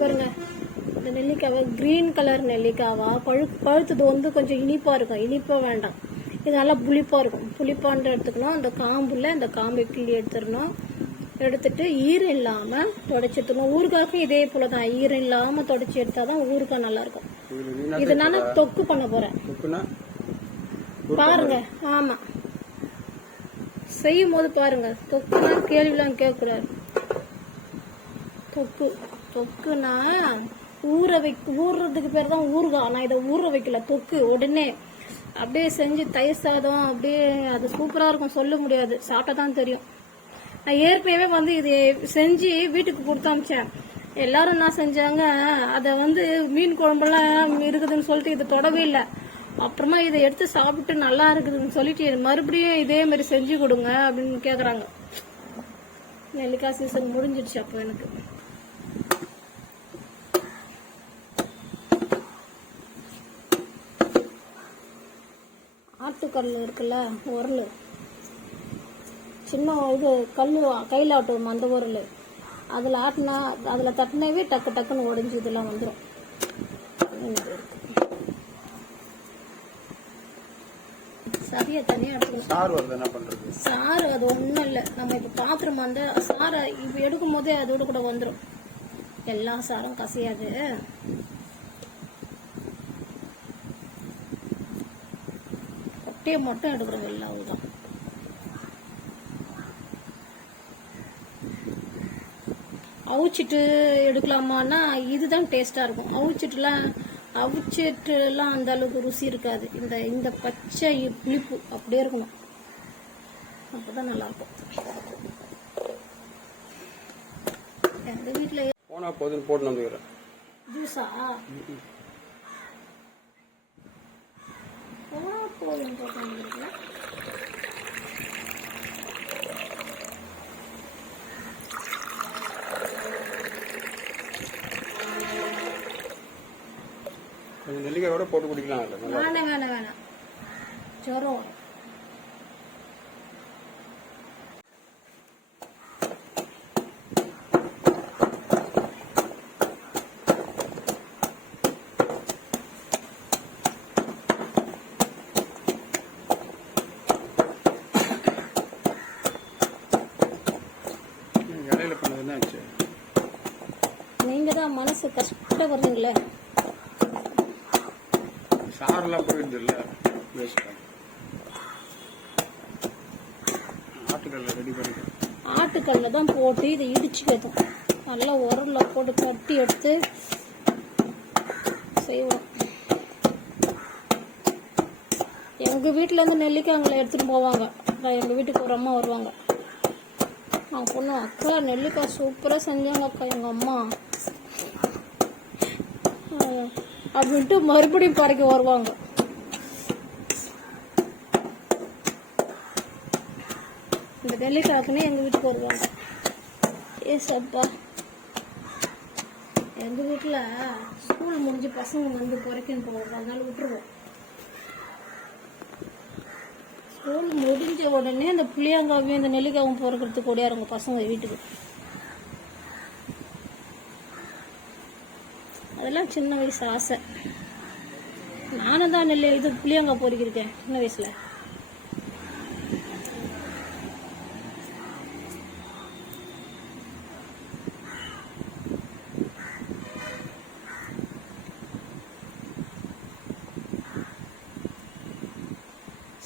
பாருங்க, இந்த நெல்லிக்காவை green colour நெல்லிக்காவா பழுத்தது வந்து கொஞ்சம் இனிப்பா இருக்கும். இனிப்பா வேண்டாம், இது நல்லா புளிப்பா இருக்கும். புளிப்பாண்டு எடுத்துக்கணும். அந்த காம்புல இந்த காம்பை கிள்ளி எடுத்துடணும். எடுத்துட்டு ஈரம் இல்லாம தொடச்சி எடுத்துக்கணும். ஊறுகாய்க்கும் இதே போலதான், ஈரம் இல்லாம தொடச்சி எடுத்தாதான் ஊறுகாய் நல்லா இருக்கும். இது நான் தொக்கு பண்ண போறேன் பாருங்க. ஆமா, செய்யும் போது பாருங்க. தொக்குனா கேள்விலாம் கேட்கக்கூடாது. தொக்குனா ஊறுறதுக்கு பேர் தான் ஊறுகாய். நான் இதை ஊற வைக்கல, தொக்கு உடனே அப்படியே செஞ்சு தயிர் சாதம் அப்படியே அது சூப்பரா இருக்கும். சொல்ல முடியாது, சாப்பிட்டா தான் தெரியும். நான் ஏற்கனவே வந்து இது செஞ்சு வீட்டுக்கு கொடுத்து அமிச்சேன். எல்லாரும் என்ன செஞ்சாங்க, அதை வந்து மீன் குழம்புலாம் இருக்குதுன்னு சொல்லிட்டு இதை தொடவே இல்லை. அப்புறமா இதை எடுத்து சாப்பிட்டு நல்லா இருக்குதுன்னு சொல்லிட்டு மறுபடியும் இதே மாதிரி செஞ்சு கொடுங்க அப்படின்னு கேக்குறாங்க. நெல்லிக்காய் சீசன் முடிஞ்சிடுச்சு அப்போ எனக்கு. ஆட்டுக்கல் இருக்குல்ல, உரல், சின்ன இது கல் கையில் ஆட்டுவோம் அந்த உரல், அதில் ஆட்டினா அதில் தட்டினாவே டக்கு டக்குன்னு உடஞ்சி இதெல்லாம் வந்துடும். சரியா தனியா எடுத்துக்கணும். சாறு அது ஒன்றும் இல்லை. நம்ம இப்போ பாத்திரம் அந்த சாரை இப்போ எடுக்கும் போதே அதோட கூட வந்துடும். எல்லா சாரும் கசையாது. கொட்டையை மட்டும் எடுக்கிறோம். எல்லாம் தான் அவிச்சிட்டு எடுக்கலாமான்னா இதுதான் டேஸ்டா இருக்கும். அவிச்சிட்டுலாம் அந்த அளவுக்கு ருசி இருக்காது. இந்த பச்சை புளிப்பு அப்படியே இருக்கணும், அப்பதான் நல்லா இருக்கும். எங்க வீட்டுல போனா போதும் போட்டு வந்துக்கிறேன். ஜூஸா போனா போதும் போட்டு வந்துருக்கேன். நெல்லிக்காயோட போட்டு குடிக்கலாம். வேணாம், ஜுரம். இடையில பண்ணது ஆச்சு. நீங்க தான் மனசு கஷ்டப்படுறீங்களே. சாரெல்லாம் போயிடுது இல்ல, ஆட்டுக்கல்ல தான் போட்டு இதை இடிச்சுக்கணும். நல்லா உரல்ல போட்டு கட்டி எடுத்து செய்வோம். எங்க வீட்டுல இருந்து நெல்லிக்காய்களை எடுத்துட்டு போவாங்க. எங்க வீட்டுக்கு ஒரு அம்மா வருவாங்க. நான் பொண்ணு, அக்கா நெல்லிக்காய் சூப்பரா செஞ்சாங்க அக்கா எங்க அம்மா அப்படின்ட்டு மறுபடியும் பறக்க வருவாங்க. இந்த நெல்லிக்காய்க்குன்னே எங்க வீட்டுக்கு வருவாங்க. ஏசப்பா, எங்க வீட்டுல ஸ்கூல் முடிஞ்சு பசங்க வந்து பறக்கன்னு போவாங்க, அதனால விட்டுருவோம். ஸ்கூல் முடிஞ்ச உடனே இந்த புளியங்காவையும் இந்த நெல்லிக்காவும் பொறுக்கிறதுக்கு ஓடியாருங்க பசங்க வீட்டுக்கு. அதெல்லாம் சின்ன வயசு ஆசை. நானும் தான் இது புளியங்காய் பொறுக்கிருக்கேன் சின்ன வயசுல.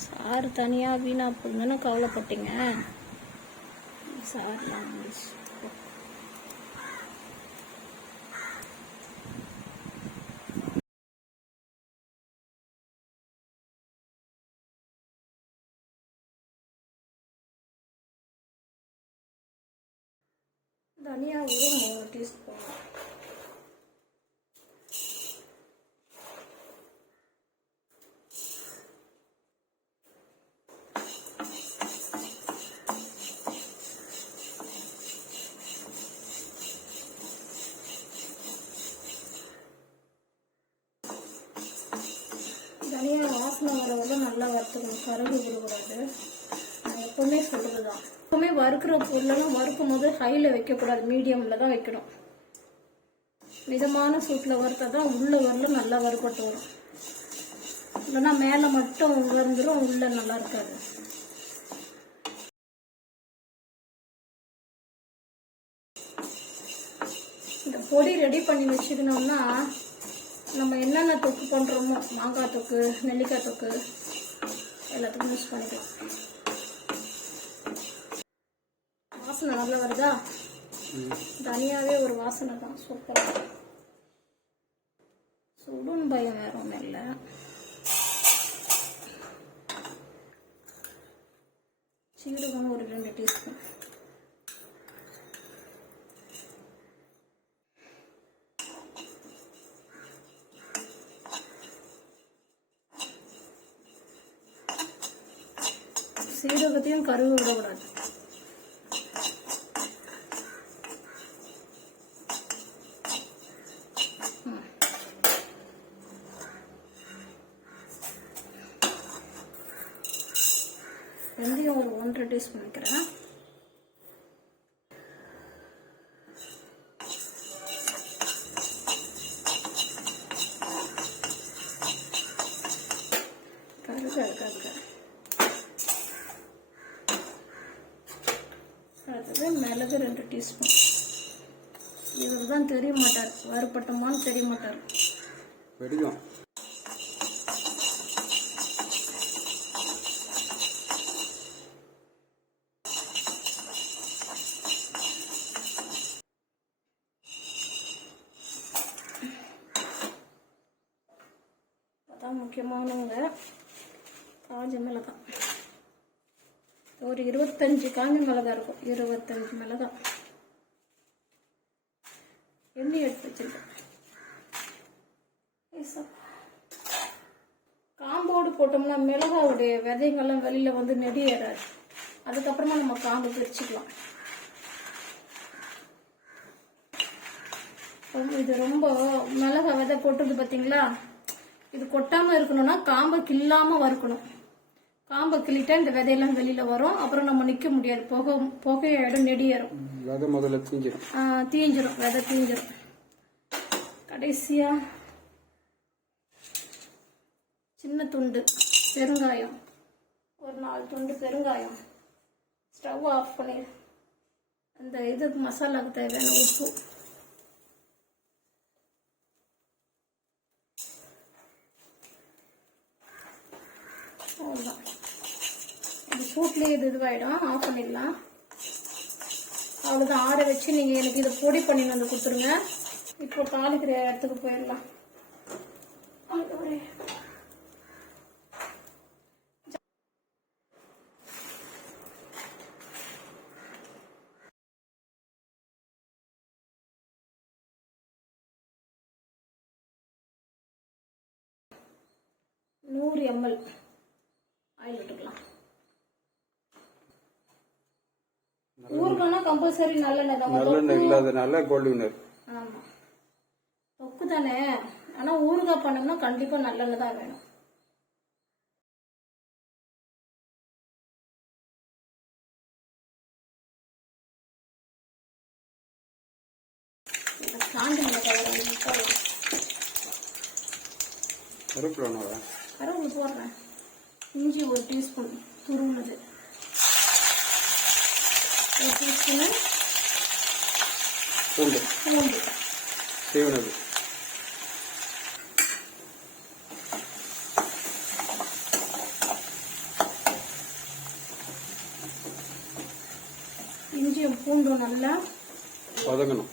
சாறு தனியா வீணா போகுதுன்னு கவலைப்பட்டீங்க. சார்லாம் தனியா ஒரு 3 டீஸ்பூன். தனியா வாசனை வரவங்க நல்லா வறுத்துக்கணும், கருகு விடக்கூடாது. எப்பவுமே சொல்றதுதான். எப்பவுமே வறுக்கிற பொருளெல்லாம் வறுக்கும் போது ஹைல வைக்கக்கூடாது, மீடியம்ல தான் வைக்கணும். மிதமான சூட்டில் வறுத்தா தான் உள்ள வரலும் நல்லா வறுபட்டு வரும். இல்லைன்னா மேலே மட்டும் வந்துடும், உள்ள நல்லா இருக்காது. இந்த பொடி ரெடி பண்ணி வச்சுக்கணும்னா நம்ம என்னென்ன தொக்கு பண்ணுறோமோ, மாங்காய் தொக்கு, நெல்லிக்காய் தொக்கு எல்லாத்துக்கும் யூஸ் பண்ணிக்கலாம். வாசனை நல்லா வருதா? தனியாவே ஒரு வாசனை தான், சூப்பராக. சுடுன்னு பயம் வேற ஒன்றும் இல்லை. சீரகம் ஒரு 2 டீஸ்பூன். சீரகத்தையும் கருவு விடக்கூடாது. வெந்தயம் ஒரு 1.5 டீஸ்பூன் வைக்கிறேன். கருகா இருக்காது. அடுத்தது மிளகு 2 டீஸ்பூன். இவர் தான் தெரிய மாட்டார், வறுபட்டமான்னு தெரிய மாட்டார். வெடிக்கும். அதான் முக்கியமானவங்க காஞ்ச மிளகாய். ஒரு 25 காஞ்ச மிளகாய் இருக்கும். 25 மிளகாய் எண்ணெய் எடுத்து வச்சிருக்கேன். காம்போடு போட்டோம்னா மிளகாவுடைய விதைங்கள்லாம் வெளியில வந்து நெடி ஏறாது. அதுக்கப்புறமா நம்ம காம்பு பிரிச்சுக்கலாம். இது ரொம்ப மிளகாய் விதை போட்டுது பார்த்தீங்களா? இது கொட்டாம இருக்கணும்னா காம்பை கிள்ளாம வறுக்கணும். காம்பை கிள்ளிட்டா இந்த விதையெல்லாம் வெளியில வரும். அப்புறம் நம்ம நிக்க முடியாது, புகையிடும், நெடியேறும். விதை முதல்ல தீஞ்சிரும். தீஞ்சிரும், விதை தீஞ்சிரும். கடைசியா சின்ன துண்டு பெருங்காயம், ஒரு 4 துண்டு பெருங்காயம். ஸ்டவ் ஆஃப் பண்ணி அந்த இது மசாலாவுக்கு தேவையான உப்பு. அவ்வளோதான். இது சூட்லேயே இதுவாகிடும், ஆஃப் பண்ணிடலாம். அவ்வளோதான். ஆற வச்சு நீங்கள் எனக்கு இதை பொடி பண்ணி வந்து கொடுத்துருங்க. இப்போ தாளிக்கிற இடத்துக்கு போயிடலாம். நூறு ml ஆயில் விட்டுக்கலாம். ஊறுகானா கம்பல்சரி நல்லெண்ணெய் தான். நல்லெண்ணெய் இல்லாதனால கோல்டு வினர். ஆமா, தொக்கு தானே. ஆனா ஊறுகாய் பண்ணோம்னா கண்டிப்பா நல்லெண்ணெய் தான் வேணும். காஞ்சி மிளகாய் கருவேப்பிலை போடுறேன். இஞ்சி 1 டீஸ்பூன் துருவுனது, 1 டீஸ்பூனு பூண்டு சீவனது, இஞ்சியும் பூண்டும் நல்லா வதங்கணும்.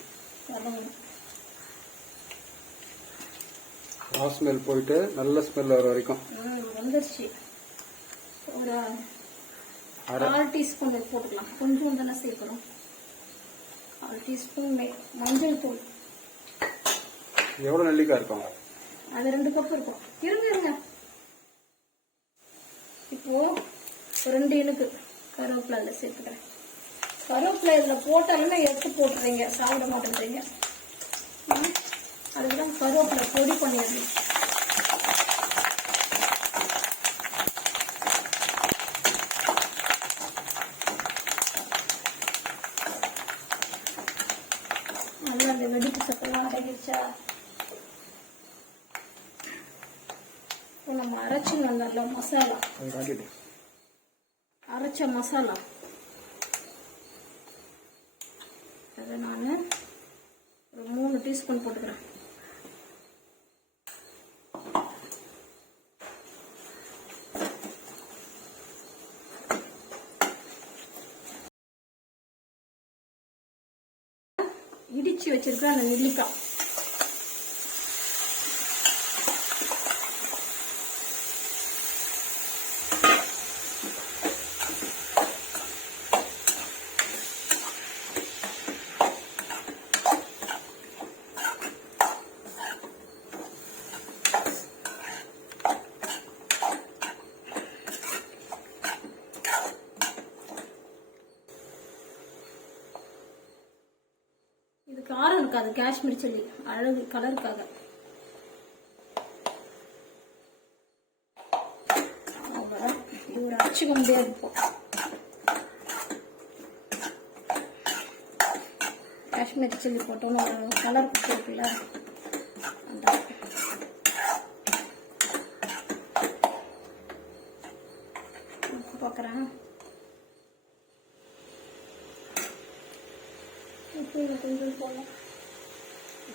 ஸ்மெல் போயிட்டு நல்ல ஸ்மெல் வர வரைக்கும் வந்துருச்சு. ஒரு 1/2 டீஸ்பூன் போட்டுக்கலாம். கொஞ்சம் தானே சேர்க்கணும். 1/2 டீஸ்பூன் மஞ்சள் தூள். எவ்வளவு நெல்லிக்காய் இருக்கும்? அது 2 கப் இருக்கும். இருங்க. இப்போ 2 இனுக்கு கருவேப்பிலை அதில் சேர்த்துக்கிறேன். கருவேப்பிலை இதில் போட்டாலுமே எடுத்து போட்டுறீங்க, சாப்பிட மாட்டேங்கிறீங்க. அதுதான் கருவேப்பிலை பொடி பண்ணிடுது. நல்லா அந்த வெடிப்பு சத்தெல்லாம் அடங்கிடுச்சா? நம்ம அரைச்சு வந்தோம்ல மசாலா, அதை காட்டிட்டு அரைச்ச மசாலா அதை நான் ஒரு 3 டீஸ்பூன் போட்டுக்கிறேன். இடிச்சு வச்சிருக்க அந்த நெல்லிக்காய், இது காரம் இருக்காது, காஷ்மீர் சில்லி அழகு கலருக்காக. இது ஒரு அரைச்சிக்க முடியாது. இப்போ காஷ்மீர் சில்லி போட்டோன்னு ஒரு கலர் இருக்குல்ல, அந்த பார்க்குறேன். கொஞ்சம் போடலாம்,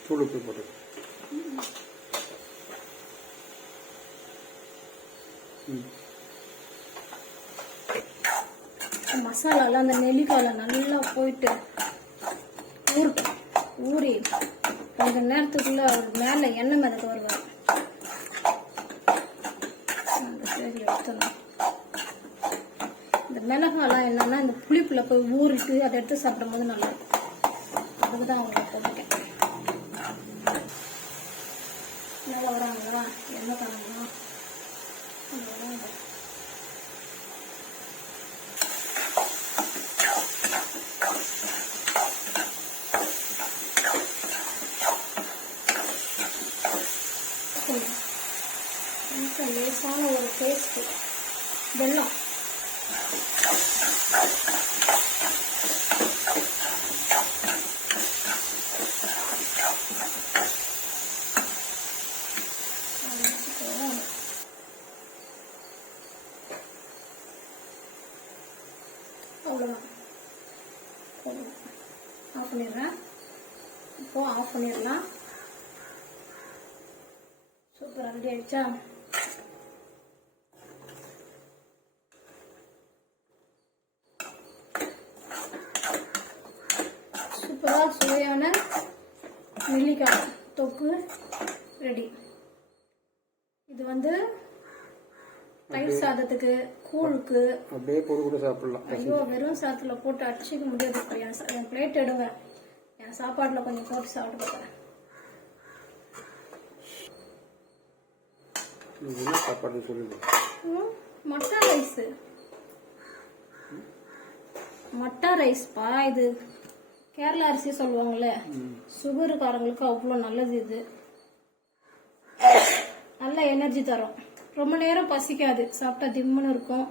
தூள் உப்பு போட்டு. மசாலாலாம் அந்த நெல்லிக்காயில் நல்லா போயிட்டு ஊறட்டும். ஊறி கொஞ்ச நேரத்துக்குள்ள அவர் மேலே எண்ணெய் மிதக்க வருவார். அந்த ஸ்டேஜில் எடுத்துடலாம். இந்த மிளகாலாம் என்னன்னா இந்த புளிப்புல போய் ஊறிட்டு அதை எடுத்து சாப்பிடும் போது நல்லா இருக்கும். அதுக்கு தான் அவங்களை போட்டுட்டேன். நல்லா வராங்களா, எண்ணெய் காணுங்களா? லேசான ஒரு டேஸ்ட் வெல்லம், அவ்வளோதான். ஆஃப் பண்ணிடுறேன். இப்போ ஆஃப் பண்ணிடலாம். சூப்பராக ரெடி ஆயிடுச்சா? சூப்பராக சுவையான நெல்லிக்காய் தொக்கு ரெடி. இது வந்து தயிர் சாதத்துக்கு, கூழுக்கு அப்படியே போட்டு கூட சாப்பிடலாம். ஐயோ, வெறும் சாதத்தில் போட்டு அடிச்சிக்க முடியாது. இப்போ என் பிளேட் எடுங்க, என் சாப்பாட்டில் கொஞ்சம் போட்டு சாப்பிட்டு பார்க்குறேன். என்ன சாப்பாடு சொல்லுங்க? மட்டா ரைஸு, மட்டா ரைஸ்ப்பா. இது கேரளா அரிசி சொல்லுவாங்கல்ல, சுகருக்காரங்களுக்கு அவ்வளோ நல்லது. இது நல்ல எனர்ஜி தரும், ரொம்ப நேரம் பசிக்காது, சாப்பிட்டா திம்முன்னு இருக்கும்.